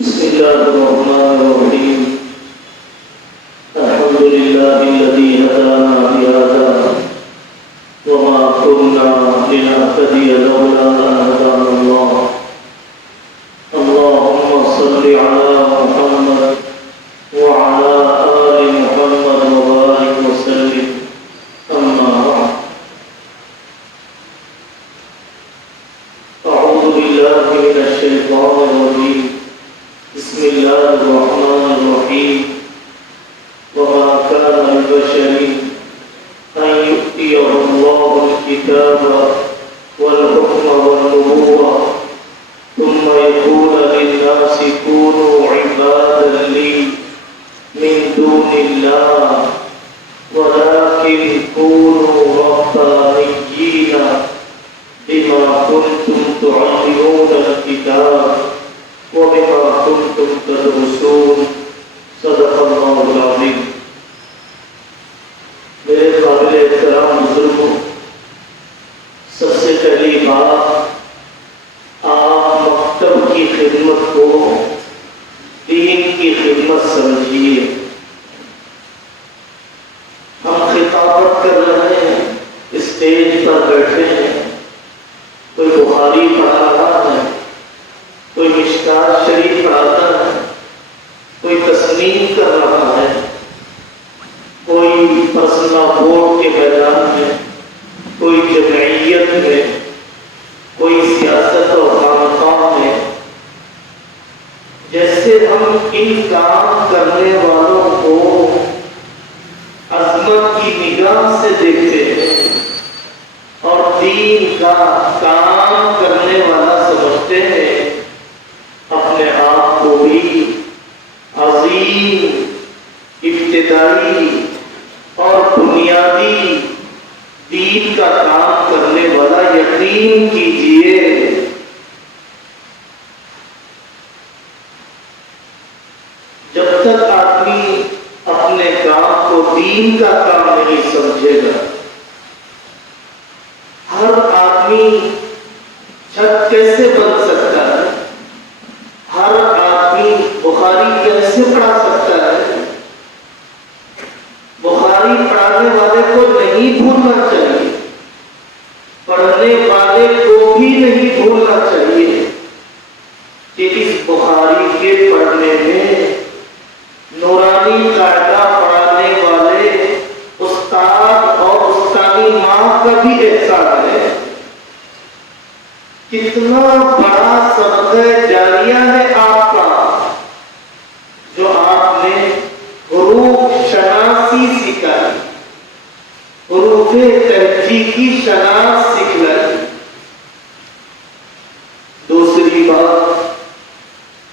بسم الله الرحمن الرحيم. الحمد لله الذي هدانا لهذا وما كنا لنهتدي لولا أن هدانا الله. اللهم صل على محمد وعلى آل محمد وبارك وسلم. أما بعد، أعوذ بالله من الشيطان الرجيم. بسم الله الرحمن الرحيم. وما كان لبشر أن يؤتيه الله الكتاب والحكم والنبوة ثم يقول للناس كونوا عبادا لي من دون الله ولكن كونوا ربانيين بما كنتم تعلمون الكتاب وبما كنتم تدرسون. صدق اللہ العظیم. میرے قابل احترام بزرگوں، سب سے پہلی بات، آپ مکتب کی خدمت کو دین کی خدمت سمجھیے. ہم خطابت کر رہے ہیں، اسٹیج پر بیٹھے ہیں، کوئی بخاری پڑھا رہا ہے، کوئی مشکات شریف پڑھاتا ہے، کوئی تسلیم کر رہا ہے، کوئی پرسنل بورڈ کے میدان میں، کوئی جمعیت میں، کوئی سیاست اور خانقاہ میں. جیسے ہم ان کام کرنے والوں کو عظمت کی نگاہ سے دیکھتے ہیں اور دین کا کام کرنے والا سمجھتے ہیں، اپنے آپ کو بھی عظیم، ابتدائی اور بنیادی دین کا کام کرنے والا یقین کیجیے. جب تک آدمی اپنے کام کو دین کا کام نہیں سمجھے گا، ہر آدمی چھت کیسے بن سکتا ہے، ہر آدمی بخاری کیسے پڑھا سکتا ہے. بخاری پڑھانے والے کو نہیں بھولنا چاہیے، پڑھنے والے کو بھی نہیں بھولنا چاہیے کہ اس بخاری کے پڑھنے میں نورانی قاعدہ پڑھانے والے استاد اور استانی ماں کا بھی احسان ہے. کتنا بڑا صدقہ جاریہ ہے آپ کا، جو آپ نے حروف شناسی سکھائی، حروف تہجیکی شناس سکھلائی. دوسری بات،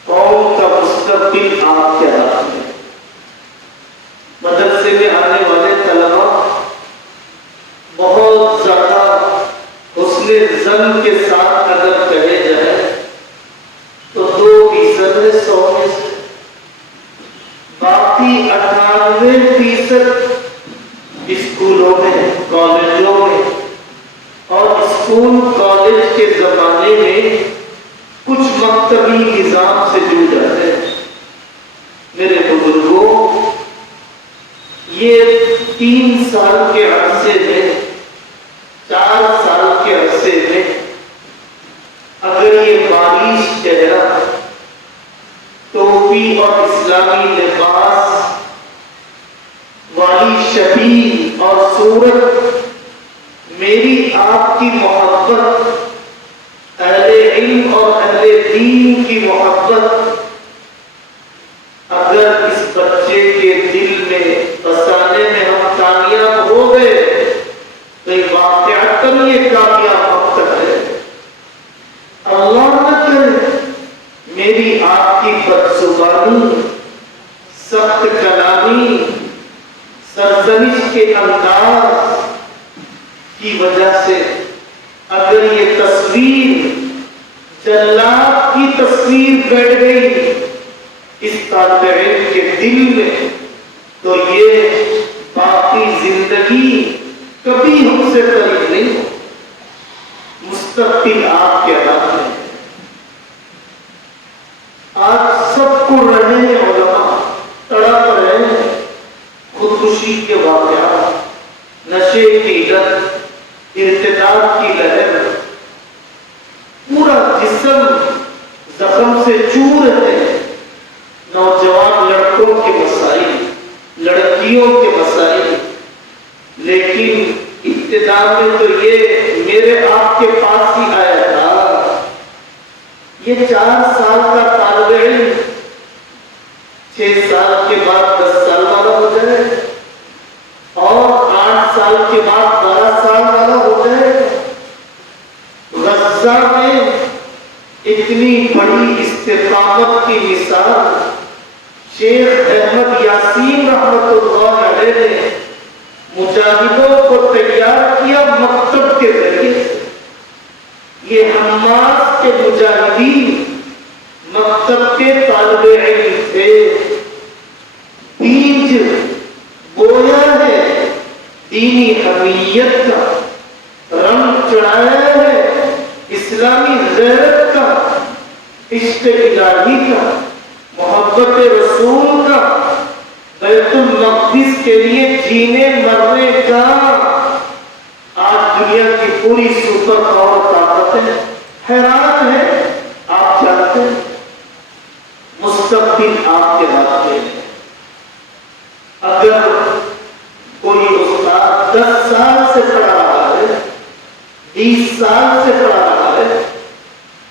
قوم کا مستقبل آپ کے ہاتھ میں. مدرسے میں آنے والے طلبا بہت زیادہ حسن ظن کے ساتھ اگر کہے جائے تو 2% ہے 100 میں سے، باقی 98% اسکولوں میں، کالجوں میں، اور اسکول کالج کے زمانے میں کچھ مکتبی نظام سے جڑ جاتے ہیں. میرے بزرگوں، یہ 3 سال کے عرصے میں، 4 سال کے عرصے میں اگر یہ بارش چہرہ، ٹوپی اور اسلامی لباس والی شبیہ اور صورت، میری آپ کی محبت، اہل علم اور اہل دین کی محبت اگر اس بچے کے دل میں بسانے میں ہم کامیاب ہو گئے تو واقعتاً یہ کامیاب مقصد ہے. اللہ نہ کرے میری آپ کی بدزبانی، سخت کلامی، سرزنش کے انداز کی وجہ سے اگر یہ تصویر جلاد کی تصویر بیٹھ گئی اس طالب علم کے دل میں، تو یہ باقی زندگی کبھی ہم سے قریب نہیں ہو. مستقبل آپ کے ہاتھ میں. آج سب کڑ رہے ہیں علماء، تڑپ رہے ہیں، خودکشی کے واقعات، نشے کی لت، ارتداد کی لہر، پورا جسم زخم سے چور ہے، نوجوان لڑکوں کے مسائل، لڑکیوں کے مسائل۔ لیکن ابتدا میں تو یہ میرے آپ کے پاس ہی آیا تھا، یہ 4 سال کا طالب علم 6 سال کے بعد 10 سال والا ہو جائے اور 8 سال کے بعد 12 سال والا ہو جائے۔ غزہ میں اتنی بڑی استقامت کی مثال شیخ احمد یاسین رحمۃ اللہ علیہ نے مجاہدوں کو تیار کیا مکتب کے ذریعے سے۔ یہ حماس کے مجاہدین مکتب کے طالب علم تھے، بیج بویا ہے دینی حمیت کا، رنگ چڑھایا ہے اسلامی غیرت کا، عشق الہی کا، محبت رسول کا، بیت المقدس کے لیے جینے مرنے کا۔ آج دنیا کی پوری سپر پاور طاقتیں حیران ہے، آپ جانتے ہیں مستقبل آپ کے ہاتھ میں ہے۔ اگر کوئی استاد 10 سال سے پڑھا رہا ہے، 20 سال سے پڑھا رہا ہے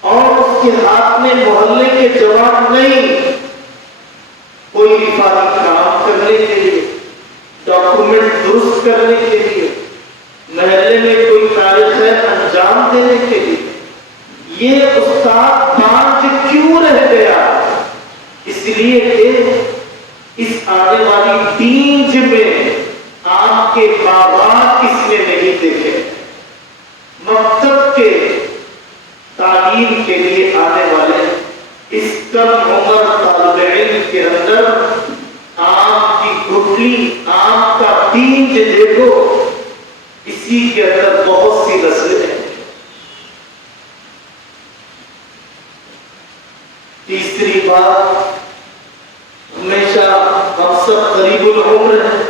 اور اس کے ہاتھ میں محلے کے جواب نہیں، کوئی وفاقی کام کرنے کے لیے، ڈاکومنٹ درست کرنے کے لیے، محلے میں کوئی تاریخ انجام دینے کے لیے، یہ استاد بانج کیوں رہ گیا؟ اس لیے کہ اس آنے والی تینج میں آپ کے باغات اس نے نہیں دیکھے۔ مکتب کے تعلیم کے لیے آنے والے اس کم عمر طالب علم کے اندر آپ کی گٹلی، آپ کا تینج دیکھو، اسی کے اندر بہت سی نسلیں ہیں۔ تیسری بات، ہمیشہ ہم سب قریب العمر ہیں،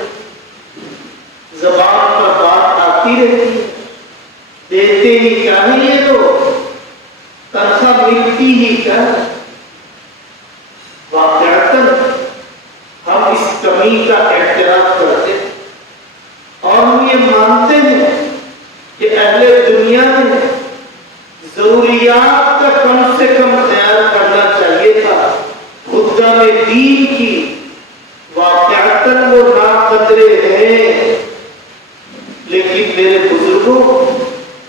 زبان پر بات آتی رہتی ہے، دیتے ہی کیا ہے یہ تو تنخواہ ملتی ہی کیا ہے۔ واقعتاً ہم اس کمی کا اعتراف کرتے ہیں اور ہم یہ مانتے ہیں کہ اہل دنیا میں ضروریات کا کم سے کم خیال کرنا چاہیے تھا، خدام دین کی واقعتاً وہ ناقدرے ہیں۔ لیکن میرے بزرگوں،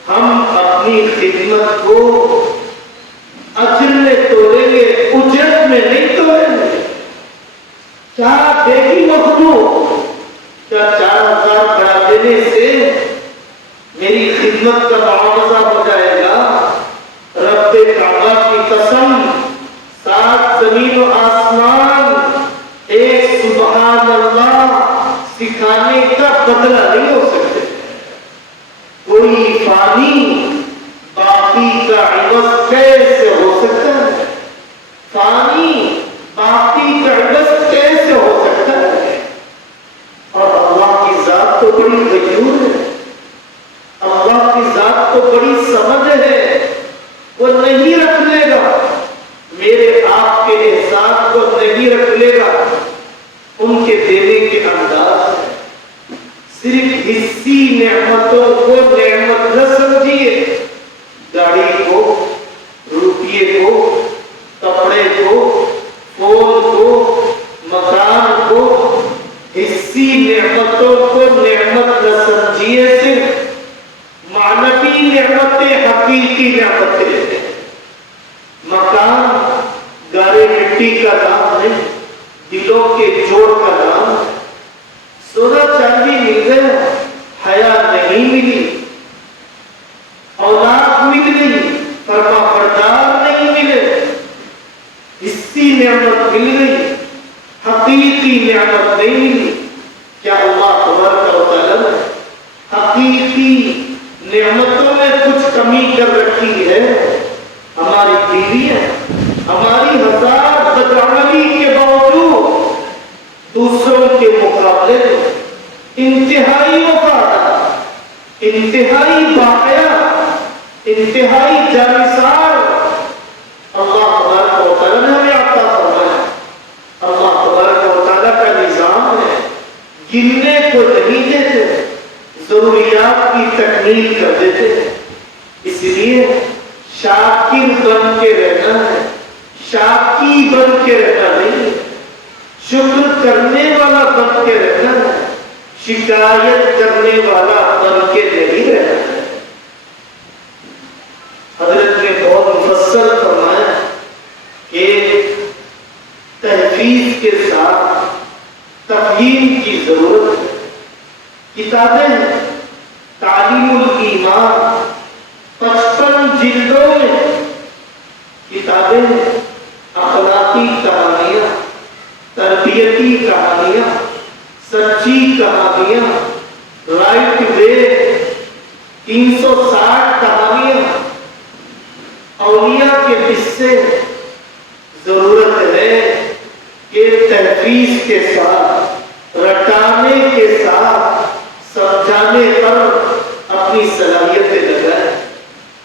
ہم اپنی خدمت کو اجر میں توڑیں گے، اجرت میں نہیں توڑیں گے۔ کیا دیکھی مخلوق، کیا 4000 بڑھا دینے سے میری خدمت کا معاوضہ ہو جائے گا؟ رب کعبہ کی قسم، 7 زمین و آسمان ایک سبحان اللہ سکھانے کا بدلہ نہیں ہو سکتے۔ کوئی فانی باقی کا عوض کیسے ہو سکتا ہے؟ فانی باقی کا عوض کیسے ہو سکتا ہے؟ اور اللہ کی ذات تو بڑی غیور ہے، اللہ کی ذات تو بڑی سمجھ ہے، وہ نہیں رکھ لے گا، میرے آپ کے احسان کو نہیں رکھ لے گا۔ ان کے دینے کے انداز ہے، صرف حصی نعمتوں کو نعمت نہ سمجھیے، گاڑی کو، روپیے کو، کپڑے کو، فون کو، مکان کو، حصی نعمتوں کو نعمت نہ سمجھیے، صرف معنوی نعمتیں حقیقی نعمتیں ہیں۔ مکان گارے مٹی کا نام ہے، دلوں کے جوڑ کا نام ہے۔ سونا چاندی مل گیا، حیا نہیں ملی، اولاد مل گئی، فرما بردار نہیں ملے، حصی نعمت مل گئی، حقیقی نعمت نہیں ملی۔ کیا اللہ تبارک و تعالیٰ نے حقیقی نعمتوں میں کچھ کمی کر رکھی ہے؟ ہماری بیوی ہے، ہماری 1000 بدعملی کے مقابلے میں انتہائی وفادار، انتہائی باقیہ، انتہائی جانثار اللہ تبارک و تعالیٰ نے ہمیں عطا فرمایا۔ اللہ تبارک و تعالیٰ کا نظام ہے، گننے کو نہیں دیتے، ضروریات کی تکمیل کر دیتے ہیں۔ اس لیے شاکر بن کے رہنا ہے، شاکی بن کے رہنا نہیں ہے، شکر کرنے والا بن کے رہنا ہے، شکایت کرنے والا بن کے نہیں رہنا ہے۔ حضرت نے بہت مفصل فرمایا کہ تحفیظ کے ساتھ تفہیم کی ضرورت ہے۔ کتابیں ہیں، تعلیم الایمان 55 جلدوں میں کتابیں ہیں، اخلاقی کہانیاں، تربیتی کہانیاں، سچی کہانیاں، رائٹ وے 360 کہانیاں، اولیاء کے قصے۔ ضرورت ہے کہ تحفیظ کے ساتھ، رٹانے کے ساتھ، سمجھانے پر اپنی صلاحیتیں لگائیں۔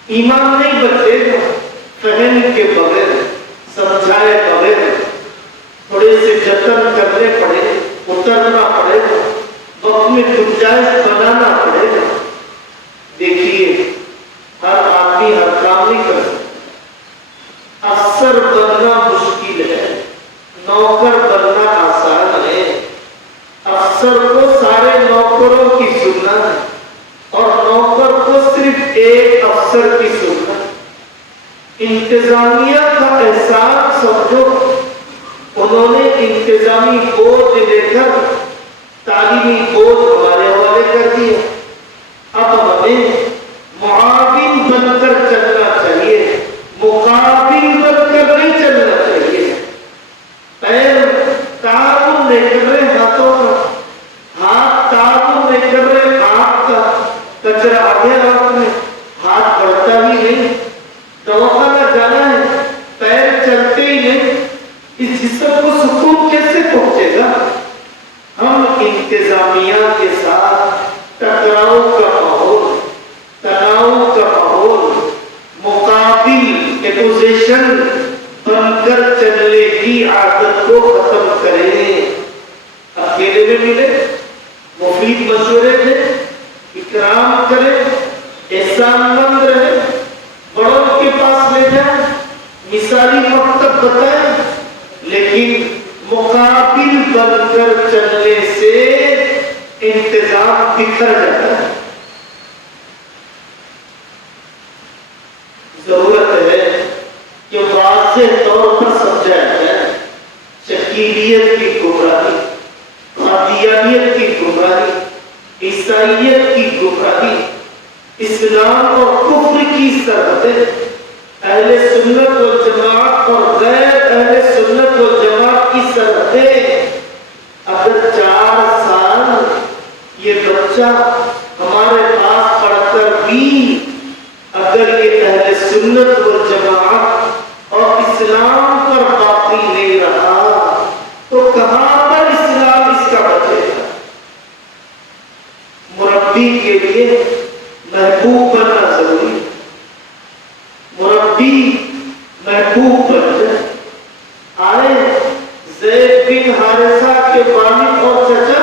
ایمان نہیں بچے گا فہم کے بغیر، سمجھائے بغیر۔ تھوڑے سے جتن کرنے پڑے، اترنا پڑے گا، وقت میں گنجائش بنانا پڑے گا۔ دیکھیے ہر آدمی ہر کام نہیں کر سکتا۔ افسر بننا مشکل ہے، نوکر بننا آسان ہے۔ افسر کو سارے نوکروں کی سننا ہے اور نوکر کو صرف ایک افسر کی سننا ہے۔ انتظامیہ کا احسان سمجھو، انہوں نے انتظامی بوجھ لے کر تعلیمی بوجھ ہمارے حوالے کر دیا۔ اب ہمیں معاون بن کر چلنا چاہیے، مقابل بن کر نہیں چلنا چاہیے۔ پیر تعاون نہیں کر رہے ہاتھوں کا، ہاتھ تعاون نہیں کر رہے آنکھ کا، کچرا آگے رات میں ہاتھ بڑھتا ہی نہیں، دواخانہ جانا ہے پیر چلتے ہی نہیں، اس جسم کو سکون کیسے پہنچے گا؟ ہم انتظامیہ کے ساتھ ٹکراؤ کا ماحول، تناؤ کا ماحول، مقابل اپوزیشن بن کر چلنے کی عادت کو ختم کریں۔ اکیلے میں ملے، مفید مشورے دیں، اکرام کریں، احسان مند رہیں، بڑوں کے پاس لے جائیں، مثالی مکتب بتائیں، لیکن مقابل بن کر چلنے سے انتظام بکھر جاتا ہے۔ ضرورت ہے کہ واضح طور پر سمجھایا جائے شکیلیت کی گمراہی، قادیانیت کی گمراہی، عیسائیت کی گمراہی، اسلام اور کفر کی سرحدیں، اہل سنت والجماعت اور غیر اہل سنت والجماعت کی سرحدیں۔ اگر 4 سال یہ بچہ ہمارے پاس پڑھ کر بھی اگر یہ اہل سنت والجماعت اور اسلام پر باقی نہیں رہا تو کہاں پر اسلام اس کا بچے گا؟ مربی کے لیے محبوب بننا ضروری ہے۔ مربی محبوب بن جائے۔ آئے زید بن حارثہ کے والد اور چچا،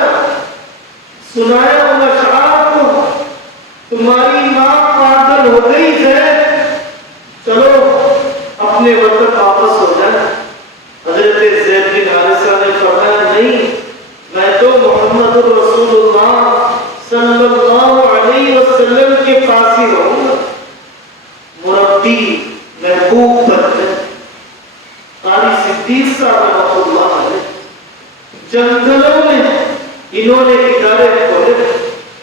سنایا ان اشعار کو، تمہاری ماں پاگل ہو گئی زید، چلو اپنے وطن واپس ہو جائے۔ حضرت زید بن حارثہ نے فرمایا نہیں، میں تو محمد رسول اللہ صلی اللہ علیہ وسلم کے پاس ہی رہوں گا۔ مربی محبوب بن جائے۔ قاری صدیق صاحب رحمۃ اللہ علیہ جنگلوں میں انہوں نے ادارے کھولے۔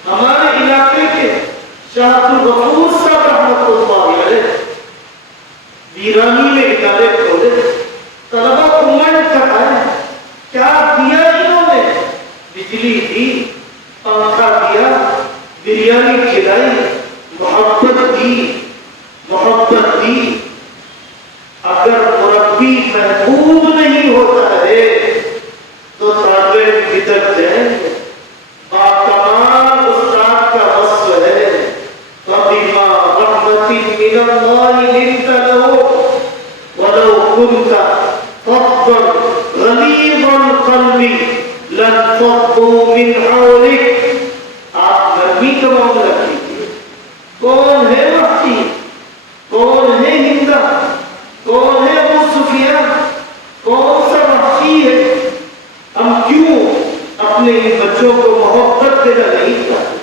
ہمارے علاقے کے شاہ عبدالغفور صاحب رحمۃ اللہ علیہ ویرانی میں ادارے کھولے۔ طلبہ کو من کرایا، کیا دیا انہوں نے؟ بجلی دی، پنکھا دیا، بریانی کھلائی، محبت دی، محبت دی۔ اگر مربی محبوب نہیں ہوتا ہے تو طالب علم تک جائیں گے. باکمال استاد کا وصف ہے فَبِمَا رَحْمَةٍ مِّنَ اللَّهِ لِنْتَ لَهُ وَلَوْ كُنْتَ فَظًّا غَلِيظَ الْقَلْبِ لَانفَضُّوا مِنْ حَوْلِكَ. آپ نرمی کا معاملہ کیجیے. کون ہے وحشی؟ کون ہے ہندا؟ کون ہے ابو سفیان؟ کون سا وحشی ہے؟ ہم کیوں اپنے ان بچوں کو محبت دینا نہیں چاہتے؟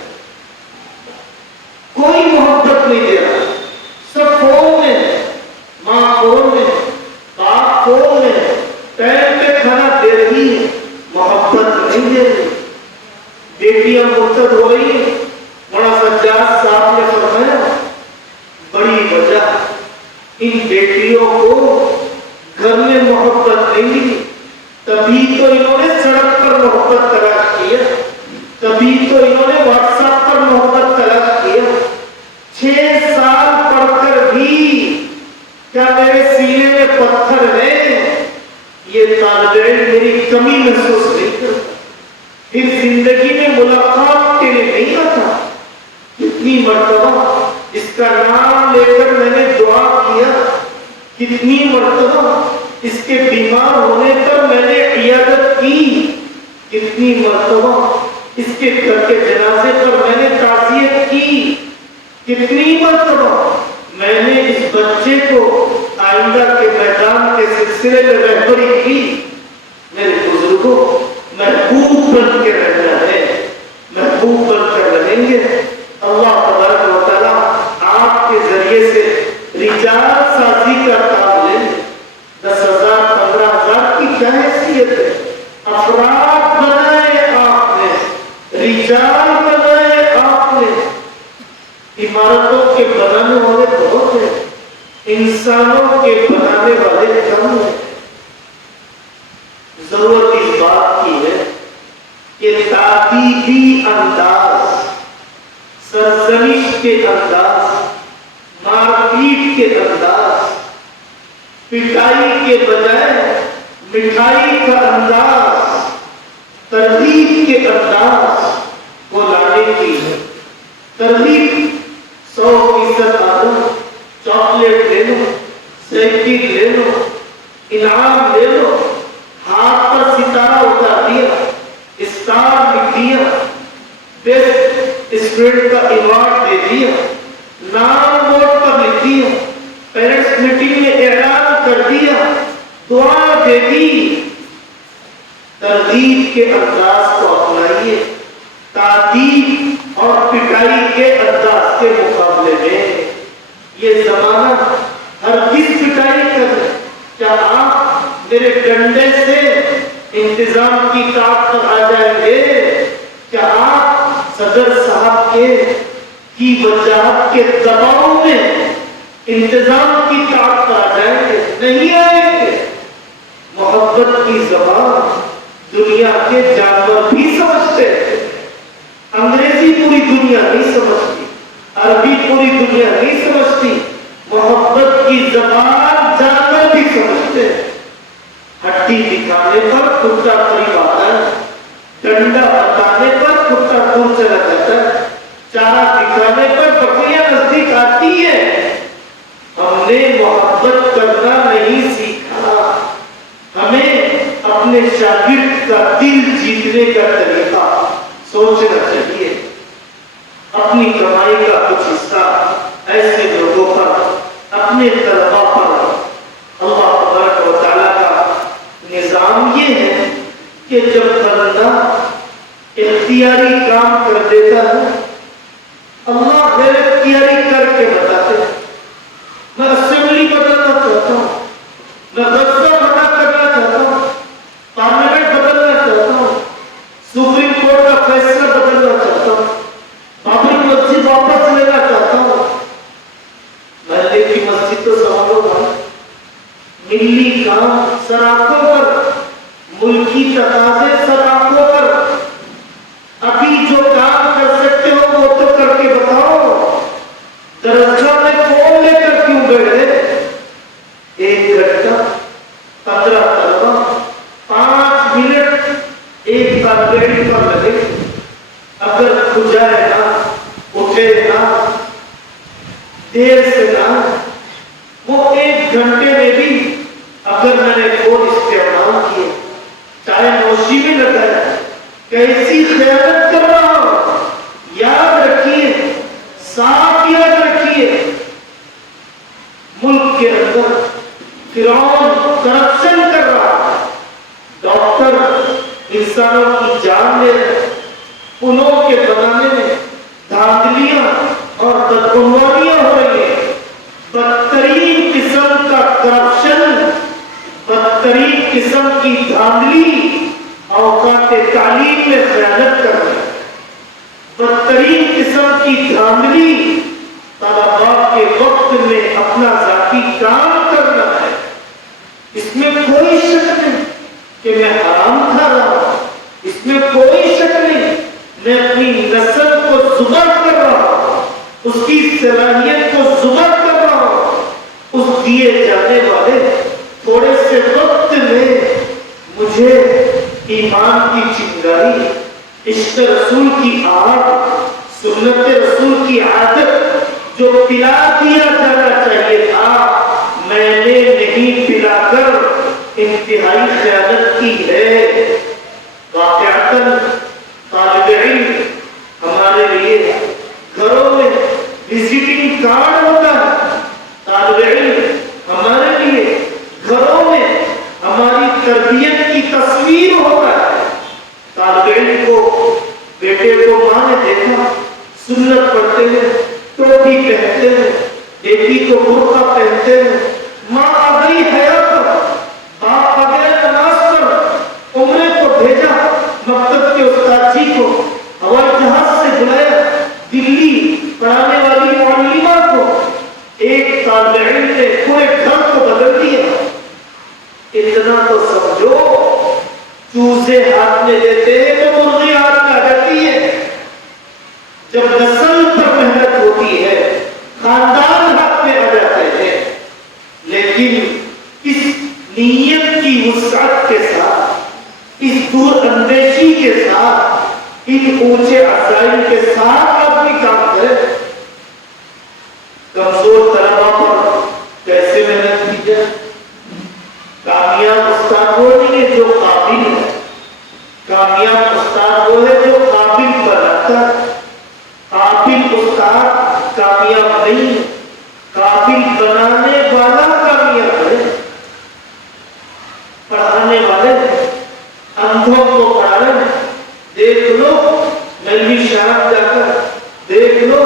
کوئی محبت نہیں دے رہا. سب فون میں، ماں فون میں، باپ فون میں، ٹائم پہ کھانا دے رہی ہے، محبت نہیں دے رہی. بیٹیاں مرتد ہو رہی ہیں. بڑا سجاد صاحب نے فرمایا بڑی وجہ ان بیٹیوں کو گھر میں محبت نہیں ملی. تبھی تو انہوں نے سڑک پر محبت تلاش کیا، تبھی تو انہوں نے واٹس ایپ پر محبت تلاش کیا. 6 سال پڑھ کر بھی کیا میرے سینے میں پتھر ہے؟ یہ طالب علم میری کمی محسوس نہیں کرتا. پھر زندگی میں ملاقات کے لیے نہیں آتا. کتنی مرتبہ اس کا نام لے کر میں نے دعا کیا، کتنی مرتبہ اس کے بیمار ہونے پر میں نے عیادت کی، کتنی مرتبہ اس کے گھر کے جنازے پر میں نے تعزیت کی، کتنی مرتبہ میں نے اس بچے کو آئندہ کے میدان کے سلسلے میں رہبری کی. میرے بزرگوں، محبوب بن کے رہنا ہے، محبوب بن کر رہیں گے. اللہ تبارک و تعالیٰ آپ کے ذریعے سے رجال سازی کا کام لے. 10,000 15,000 کی کیا حیثیت ہے؟ افراد بنائے آپ نے، رجال بنائے آپ نے. عمارتوں کے بنانے والے بہت ہیں، انسانوں کے بنانے والے کم ہیں. ضرورت اس بات کی ہے کہ تادیبی انداز، سرزنش کے انداز، مار پیٹ کے انداز، پٹائی کے بجائے مٹھائی کا انداز، ترغیب کے انداز کو لانے کی ہے. ترغیب 100% آدم، چاکلیٹ لے لو، سائیکل لے لو، انعام لے لو، ہاتھ پر ستارہ اتار دیا، اسٹار لکھ دیا، بیسٹ اسٹوڈنٹ کا ایوارڈ دے دیا، نام بورڈ پر لکھ دیا، پیرنٹس میٹنگ میں اعلان کر دیا، دعا دے دی. ترغیب کے انداز کو اپنائیے تعدیب اور پٹائی کے انداز کے مقابلے میں. یہ زمانہ ہر کس پٹائی کر. کیا آپ میرے ڈنڈے سے انتظام کی ٹاپ پر آ جائیں گے؟ کیا آپ صدر صاحب کی وجاہت کے دباؤ میں انتظام کی ٹاپ پر آ جائیں گے؟ نہیں آئیں گے. محبت کی زبان دنیا کے جانور بھی سمجھتے ہیں. انگریزی پوری دنیا نہیں سمجھتی، عربی پوری دنیا نہیں سمجھتی. محبت کی زبان جانور بھی سمجھتے ہیں. ہڈی دکھانے پر کتا قریب آتا ہے، ڈنڈا بتانے پر کتا دور چلا جاتا ہے، چارہ دکھانے پر بکریاں نزدیک آتی ہے. ہم نے محبت کرنا نہیں سیکھا. ہمیں اپنے شاگرد کا دل جیتنے کا طریقہ سوچنا چاہیے. اپنی کمائی کا کچھ حصہ ایسے لوگوں پر، اپنے طلبا پر. اللہ تبارک و تعالیٰ کا نظام یہ ہے کہ جب بندہ اختیاری کام کر دیتا ہے، اللہ غیر اختیاری کر کے بتاتے ہیں. میں اسمبلی بدلنا چاہتا ہوں، میں غصہ منع کرنا چاہتا ہوں، پارلیمنٹ بدلنا چاہتا ہوں، سپریم کورٹ کا فیصلہ بدلنا چاہتا ہوں، بابری مسجد واپس لینا چاہتا ہوں. محلے کی مسجد تو سوالوں پر، ملی کام سراخوں پر، ملکی تقاضے سراخوں پر. ابھی جو کام کر سکتے ہو وہ تو کر کے بتاؤ. درسگاہ میں فون لے کر کیوں بیٹھے؟ 1 گھنٹہ 15 طلبہ 5 منٹ ایک طالب خیانت کر رہا ہوں. یاد رکھیے, صاف یاد رکھیے, ملک کے اندر فرعون کرپشن کر رہا ہے. ڈاکٹر انسانوں کی جان لے رہے, پلوں کے بنانے میں دھاندلیاں اور بدعنوانیاں ہو رہی ہیں. بدترین قسم کا کرپشن, بدترین قسم کی دھاندلی اوقات تعلیم میں خیانت کر رہے ہیں. بدترین قسم کی دھاندلی طلباء کے وقت میں اپنا ذاتی کام کرنا ہے. اس میں کوئی شک نہیں کہ میں حرام کھا رہا ہوں, اس میں کوئی شک نہیں میں اپنی نسل کو ذبح کر رہا ہوں, اس کی صلاحیت کو ذبح کر رہا ہوں. اس دیے جانے والے تھوڑے سے وقت میں مجھے ایمان کی چنگاری, عشق رسول کی آگ, سنت رسول کی عادت جو پلا دیا جانا چاہیے تھا, میں نے نہیں پلا کر انتہائی خیانت کی ہے. واقعتاً طالب علم ہمارے لیے گھروں میں وزٹنگ کارڈ ہوتا ہے. طالب علم ہمارے لیے گھروں میں ہماری تربیت کی تصویر ہوتا ہے. طالب علم کو, بیٹے کو ماں نے دیکھا سنت پڑھتے ہیں, ٹوپی پہنتے ہیں, بیٹی کو برقع پہنتے ہیں, ماں آ گئی حیا پر, باپ آ گیا نماز پر, عمرے کو بھیجا, مکتب کے استاد جی کو ہوائی جہاز سے بلایا, دلی پڑھانے والی معلمہ کو. ایک طالب علم نے پورے گھر کو بدل دیا. اتنا تو سمجھو, چوزے ہاتھ میں دیتے ہیں تو مرغی ہاتھ میں آ جاتی ہے. جب نسل پر محنت ہوتی ہے خاندان ہاتھ میں آ جاتے ہیں. لیکن اس نیت کی وسعت کے ساتھ, اس دور اندیشی کے ساتھ, ان اونچے عزائم کے ساتھ آدمی کام کرے. کمزور طلباء پر کیسے محنت کی جائے؟ کامیاب استاد وہ نہیں ہے جو قابل ہے, کامیاب استاد وہ ہے جو قابل بناتا ہے. قابل استاد کامیاب نہیں ہے, قابل بنانے والا کامیاب ہے. پڑھانے والے اندھوں کو پڑھا رہے, دیکھ لو ملوی شہر جا کر, دیکھ لو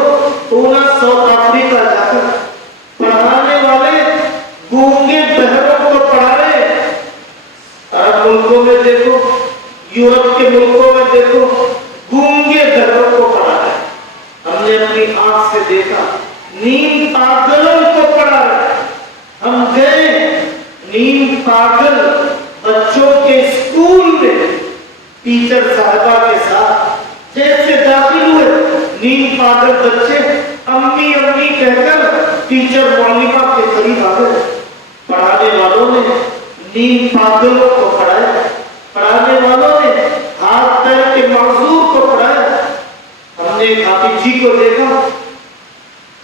پورا ساؤتھ افریقہ جا کر. پڑھانے والے گونگے بہروں کو پڑھا رہے, عرب ملکوں میں دیکھو, یورپ کے ملکوں میں دیکھو, گونگے بہروں کو پڑھا رہے. ہم نے اپنی آنکھ سے دیکھا نیم پاگلوں کو پڑھا رہے. ہم گئے نیم پاگل بچوں کے اسکول میں ٹیچر صاحبہ کے ساتھ, جیسے داخل ہوئے نیم پاگل بچے امی امی کہہ کر ٹیچر معلمہ کے قریب آ گئے. پڑھانے والوں نے نیم پاگلوں کو پڑھایا, پڑھانے والوں نے ہاتھ پیر کے معذور کو پڑھایا. ہم نے حافظ جی کو دیکھا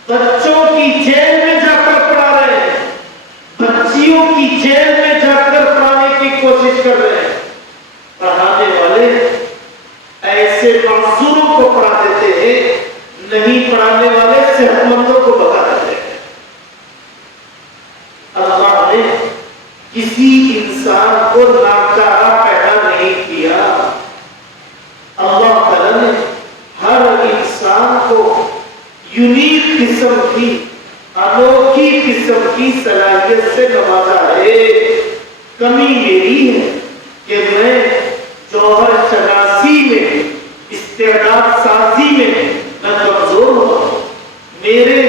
بچوں کی جیل میں جا کر پڑھا رہے ہیں, بچیوں کی جیل میں جا کر پڑھانے کی کوشش کر رہے ہیں. پڑھانے والے ایسے معذوروں کو پڑھا دیتے ہیں, نہیں پڑھانے والے صحت مندوں کو بتا دیتے ہیں. اللہ نے کسی انسان کو ناکارہ پیدا نہیں کیا. اللہ تعالیٰ نے ہر انسان کو یونیک قسم کی, انوکھی قسم کی صلاحیت سے نوازا ہے. کمی میری ہے کہ میں جوہر شناسی میں, استعداد سازی میں کمزور ہوں. میرے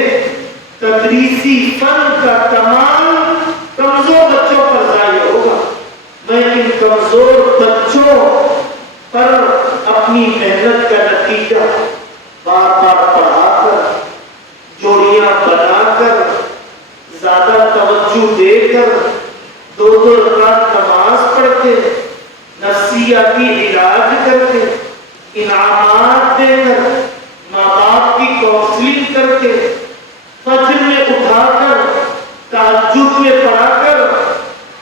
تدریسی فن کا کمال کمزور بچوں پر ظاہر ہوگا. میں ان کمزور بچوں پر اپنی محنت کا نتیجہ بار بار پڑھا کر, جوڑیاں بنا کر, زیادہ توجہ دے کر, 2 رکعت نماز پڑھ کے, نفسیاتی علاج کر کے, انعامات دے کر, ماں باپ کی کاؤنسلنگ کر کے, فجر میں اٹھا کر, تہجد میں پڑھا کر,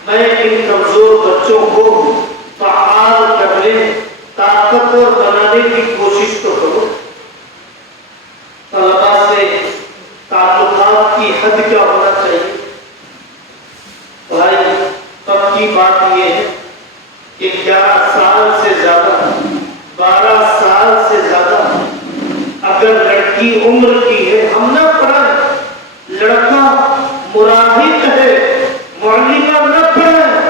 میں ان کمزور بچوں کو فعال کرنے, طاقتور بنانے بنانے کی کوشش تو کرو. طلبا سے تعلقات کی حد کیا ہونا چاہیے؟ بھائی تب کی بات یہ ہے کہ 11 سال سے زیادہ 12 سال سے زیادہ اگر لڑکی عمر کی ہے، ہم نہ پڑھائیں، لڑکا مراہق ہے، معلمہ نہ پڑھائیں.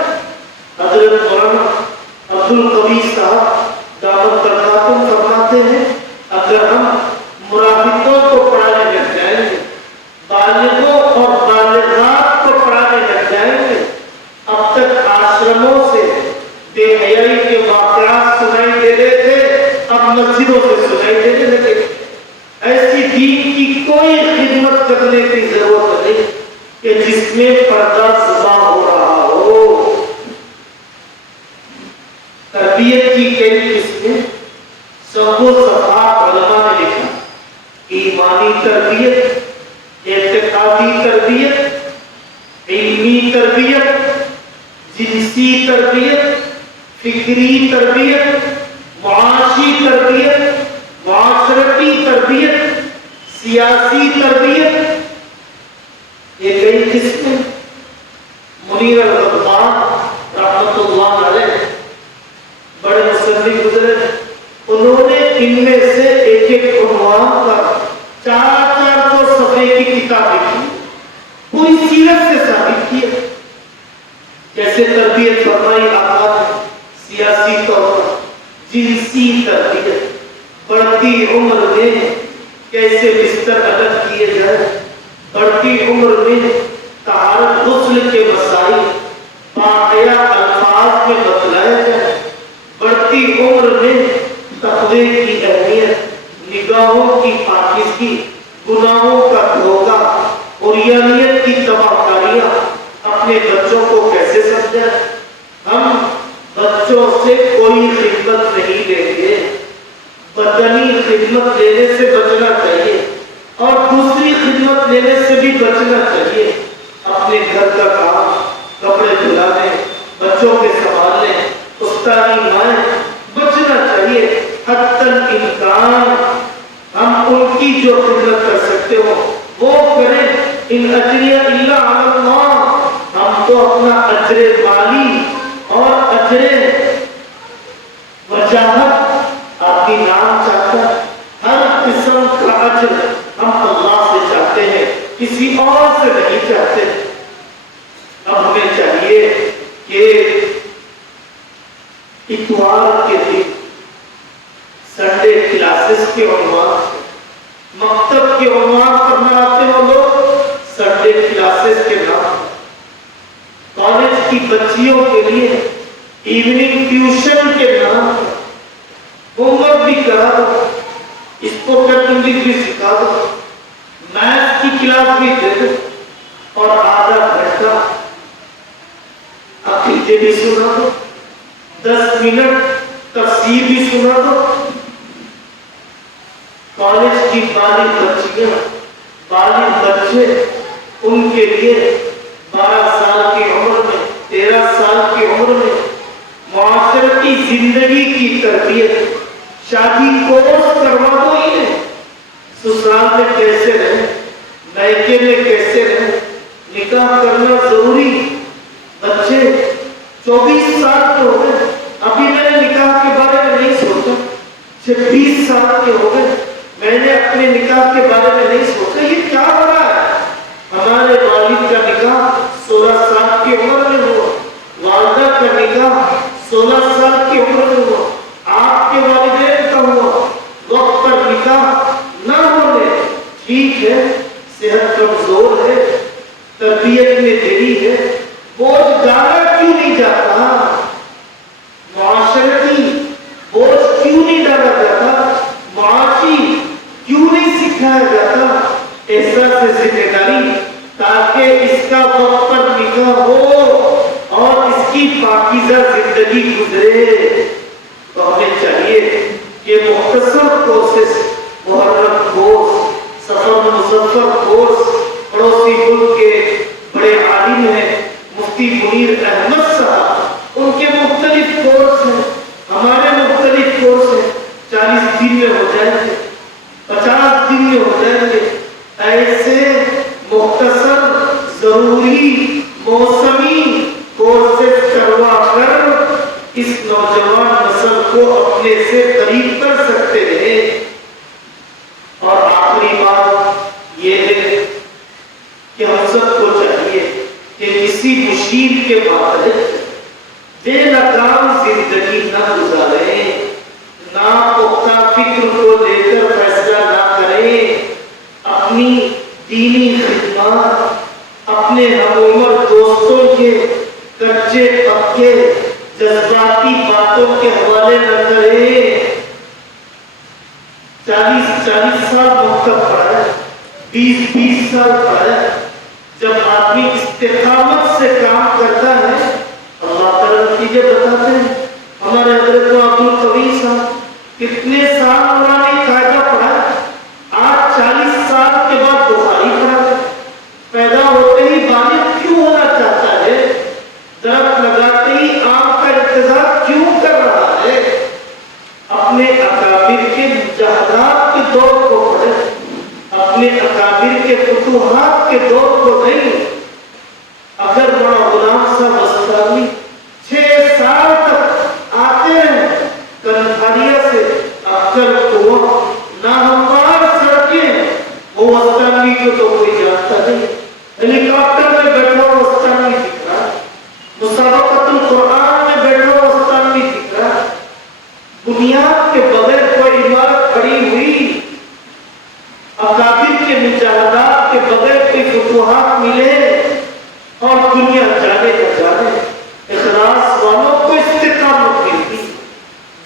حضرت مولانا عبد القوی صاحب دعوت برکاتہ فرماتے ہیں اگر ہم مراہقوں کو پڑھانے لگ جائیں گے، بالغوں اور بالغات کو پڑھانے لگ جائیں گے، اب تک آشرموں سے بے حیائی کے واقعات سنائی دے رہے تھے، اب مسجدوں سے سنائی دینے لگے. ایسی دین کی کوئی خدمت کرنے کی ضرورت نہیں کہ جس میں پردہ زباں ہو رہا ہو. تربیت کی کئی قسمیں سب و صفات علماء نے لکھا. ایمانی تربیت، اعتقادی تربیت، علمی تربیت، جنسی تربیت، فکری تربیت، معاشی تربیت، معاشرتی تربیت، سیاسی تربیت. یہ کئی قسمیں. منیر الغفار رحمت اللہ علیہ بڑے مصنف گزرے، انہوں نے ان میں سے ایک ایک عنوان پر 400 صفحے کی کتاب لکھی، پوری سیرت سے ثابت کی. کیسے تربیت فرمائی آقا نے سیاسی طور پر، جنسی تربیت، بڑھتی عمر میں کیسے بستر الگ کیے جائے، بڑھتی عمر میں طہارت غسل کے مسائل باقیہ الفاظ میں بتلائے جائے، بڑھتی عمر میں تقوی کی اہمیت، نگاہوں کی پاکیزگی، گناہوں کا دھوکہ، عریانیت کی تباہ کاریاں اپنے بچوں کو کیسے سمجھائیں. ہم بچوں سے کوئی خدمت نہیں لیں گے، بدنی خدمت لینے سے بچنا چاہیے اور دوسری خدمت لینے سے بھی بچنا چاہیے. اپنے گھر کا کام، کپڑے دھلانے، بچوں کے سنبھالنے، استادی مائیں، بچنا چاہیے. حتی الامکان ہم ان کی جو خدمت کر سکتے ہو وہ کریں. ان اجریہ الا علی اللہ، ہم تو اپنا اجر مالی اور اجر وجاہت آپ کی نام چاہتا ہے، ہر قسم کا اجر ہم اللہ سے چاہتے ہیں، کسی اور سے نہیں چاہتے. اب ہمیں چاہیے کہ اتوار کے دن سنڈے کلاسز کے عنوان سے، مکتب کے عنوان پر مناتے ہو لوگ سنڈے کلاسز کے نام، کالج کی بچیوں کے لیے ایوننگ ٹیوشن کے نام، ہوم ورک بھی کرا دو، اسپوکن انگلش بھی سکھا دو، میتھ کی کلاس بھی دے دو اور آدھا گھنٹہ عقیدے بھی سنا دو، 10 منٹ تفسیر بھی سنا دو. کالج کی بالغ بچیاں، بالغ بچے، ان کے لیے 12 سال کی عمر میں، 13 سال کی عمر میں معاشرتی زندگی کی تربیت، شادی کورس کروا دو. انہیں سسرال میں کیسے رہیں، میکے میں کیسے رہیں، نکاح کرنا ضروری. بچے 24 سال کے ہو گئے، ابھی میں نے نکاح کے بارے میں نہیں سوچا. 26 سال کے ہو گئے، میں نے اپنے نکاح کے بارے میں نہیں سوچا. یہ کیا ہو رہا ہے؟ ہمارے والد کا نکاح 16 سال کی عمر میں ہوا، والدہ کا نکاح 16 سال کی عمر میں ہوا، آپ کے والدین کا ہوا. وقت پر نکاح نہ ہونے، ٹھیک ہے صحت کمزور ہے، تربیت میں دیری ہے، بوجھ ڈالا کیوں نہیں جاتا، معاشرتی بوجھ کیوں نہیں ڈالا جاتا، معاشی کیوں نہیں سکھایا جاتا احساس ذمہ داری، تاکہ اس کا وقت پر نکاح ہو اور اس کی پاکیزہ زندگی گزرے. تو ہمیں چاہیے کہ مختصر کورسز، محرم کورس، سفر مظفر کورس، پڑوسی ملک کے بڑے عالم ہیں مفتی منیر احمد صاحب، ان کے مختلف کورس ہیں، ہمارے مختلف کورس ہیں. 40 اس نوجوان نسل کو اپنے سے قریب کر سکتے ہیں. اور آخری بات یہ ہے کہ ہم سب کو چاہیے کہ کسی مشیر کے بعد بے لگام زندگی نہ گزاریں، نہ پختہ فکر کو لے کر فیصلہ نہ کریں. اپنی دینی خدمات اپنے ہم عمر دوستوں کے کچے پکے جذباتی باتوں کے حوالے نہ کریں. 40 سال مکتب پڑھا ہے، 20 سال پڑھا ہے. جب آدمی استقامت سے کام کرتا ہے اللہ تعالیٰ نتیجے بتاتے ہیں. ہمارے حضرت عبدالقوی صاحب کتنے سال قرآن قاعدہ پڑھا ہے، آج 40 سال کے بعد بخاری پڑھا ہے. پیدا ہوتے ہی بالغ کیوں ہونا چاہتا ہے؟ درخت لگاتے ہی آم کا انتظار کیوں کر رہا ہے؟ اپنے اکابر کے مجاہدات کے دور کو پڑھیں، اپنے اکابر کے فتوحات کے دور کو نہیں. اگر بڑا غلام صاحب بستانی 6 سال تک آتے ہیں کنکھاڑیا سے اکثر کنواں ناہموار سڑکیں، وہ وستانی کو تو کوئی جانتا نہیں. ہیلی کاپٹر میں بیٹھا وستانی دکھ رہا، مسابقۃ القرآن میں بیٹھا وستانی دکھ رہا. بنیاد کے بغیر کوئی عمارت کھڑی ہوئی، اکابر کے مجاہدات کے بغیر کوئی فتوحات ملے اور دنیا جانے نہ جانے. اخلاص والوں کو استقامت ملتی.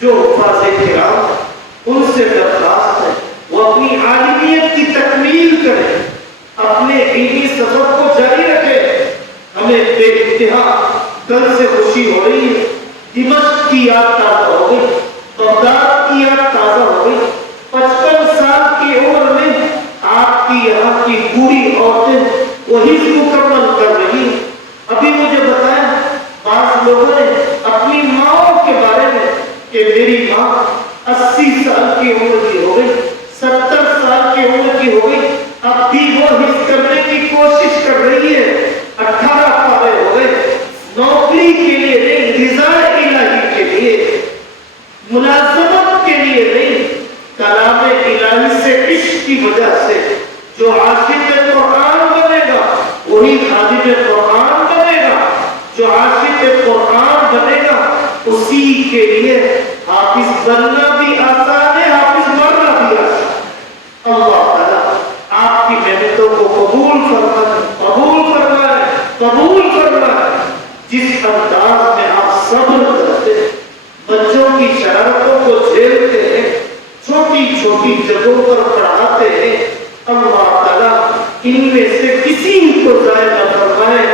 جو حفاظ کرام ان سے درخواست ہے وہ اپنی عالمیت کی تکمیل کریں، اپنے علمی سفر کو جاری رکھیں. ہمیں بے انتہا دل سے خوشی ہو رہی ہے. دمشق کی یاد تازہ ہو گئی، بغداد کی یاد تازہ ہو گئی. 55 سال کی عمر میں آپ کی یہاں کی بوڑھی عورتیں وہی مکمل کر رہی ہیں. ابھی مجھے بتایا بعض لوگوں نے اپنی ماں کے بارے میں کہ میری ماں 80 سال کی عمر کی ہو گئی، 70 سال کی عمر کی ہو گئی، اب بھی وہ حفظ کرنے کی کوشش کر رہی ہے. 18 پارے ہو گئے. نوکری کے لیے نہیں، رضا الہی کے لیے، ملازمت کے لیے نہیں، کلام الہی سے عشق کی وجہ سے. جو عاشق قرآن بنے گا وہی خادم قرآن بنے گا. جو عاشق قرآن بنے گا اسی کے لیے حافظ بننا بھی آسان ہے، حافظ مرنا بھی آسان. اللہ تعالیٰ آپ کی محنتوں کو قبول فرمائے، قبول فرمائے، قبول فرمائے. جس انداز میں آپ صبر کرتے ہیں، بچوں کی شرارتوں کو جھیلتے ہیں، چھوٹی چھوٹی جگہوں پر پڑھاتے ہیں، اللہ تعالیٰ ان میں سے کسی کو ضائع نہ فرمائے.